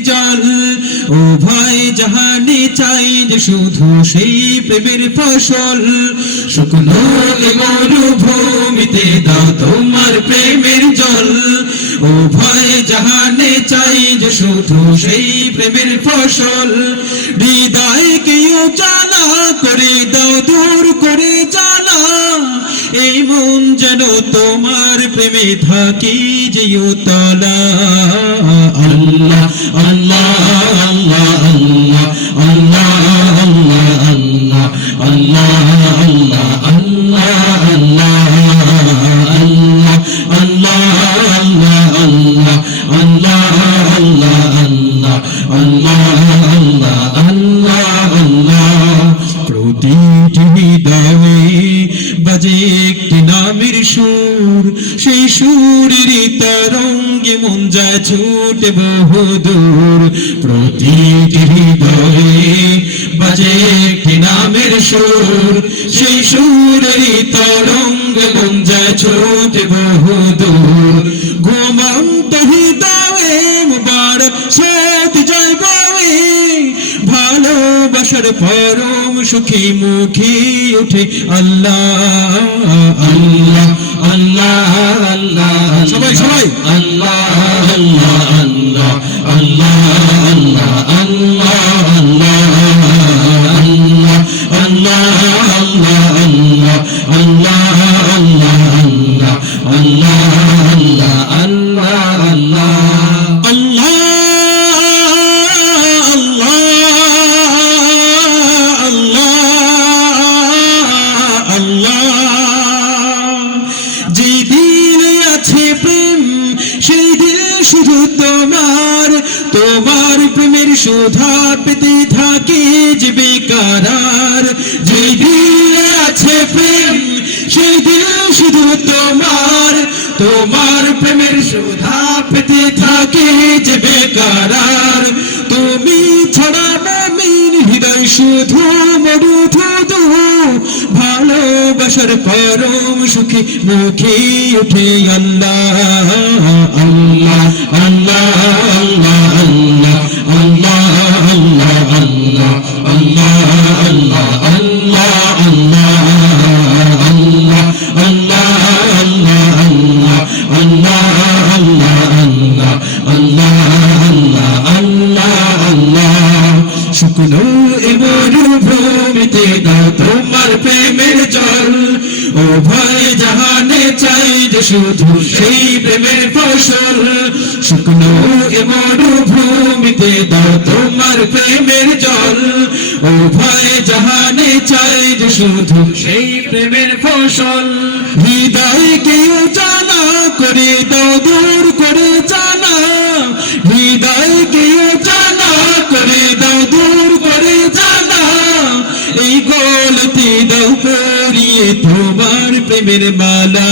জল উভয় জাহানে চাই যে শুধু সেই প্রেমের ফসল শুকনো মরুভূমিতে দাও তোমার প্রেমের জল উভয় জাহানে চাই যে শুধু সেই প্রেমের ফসল হৃদয়কে জানা করে দাও দূর করে জানা এই মন যেন তোমার প্রেমে থাকি যেও তলা আল্লাহ আল্লাহ আল্লাহ আল্লাহ আল্লাহ আল্লাহ আল্লাহ আল্লাহ আল্লাহ আল্লাহ আল্লাহ প্রতিটি হৃদয়ে বাজে একটি নামের সুর সেই সুরের তরঙ্গে মন যায় ছুটে বহুদূর প্রতিটি হৃদয়ে বাজে একটি নামের সুর সেই সুরের তরঙ্গে মন যায় ছুটে বহুদূর ঘুমন্ত হৃদয়ে মুবারক সাথ যায় বয়ে ভালোবাসার পরম সুখী মুখে ওঠে আল্লাহ আল্লাহ আল্লাহ আল্লাহ সবাই সবাই আল্লাহ আল্লাহ আল্লাহ আল্লাহ আল্লাহ আল্লাহ আল্লাহ আল্লাহ আল্লাহ আল্লাহ আল্লাহ আল্লাহ শুধু তোমার তোমার প্রেমের সুধা পেতে থাকে যে বেকারার যে দিলে আছে প্রেম সেই দিল শুধু তোমার তোমার প্রেমের সুধা পেতে থাকে যে বেকারার তুমি ছড়া মুমিন হৃদয় শুধু মরুধু ভালোবাসার পরম সুখী মুখে ওঠে আল্লাহ আল্লাহ আল্লাহ আল্লাহ আল্লাহ আল্লাহ আল্লাহ আল্লাহ আল্লাহ আল্লাহ শুকনো মরুভূমিতে দাও তোমার প্রেমের জল উভয় জাহানে চাই যে শুধু সেই প্রেমের ফসল শুকনো মরুভূমিতে দাও তোমার প্রেমের জল উভয় জাহানে চাই যে শুধু সেই প্রেমের ফসল হৃদয়কে জানা করে দাও দূর করে জানা হৃদয়কে জানা করে দাও দূর করে জানা এই গলতি দাও পরিয়ে তোমার প্রেমের মালা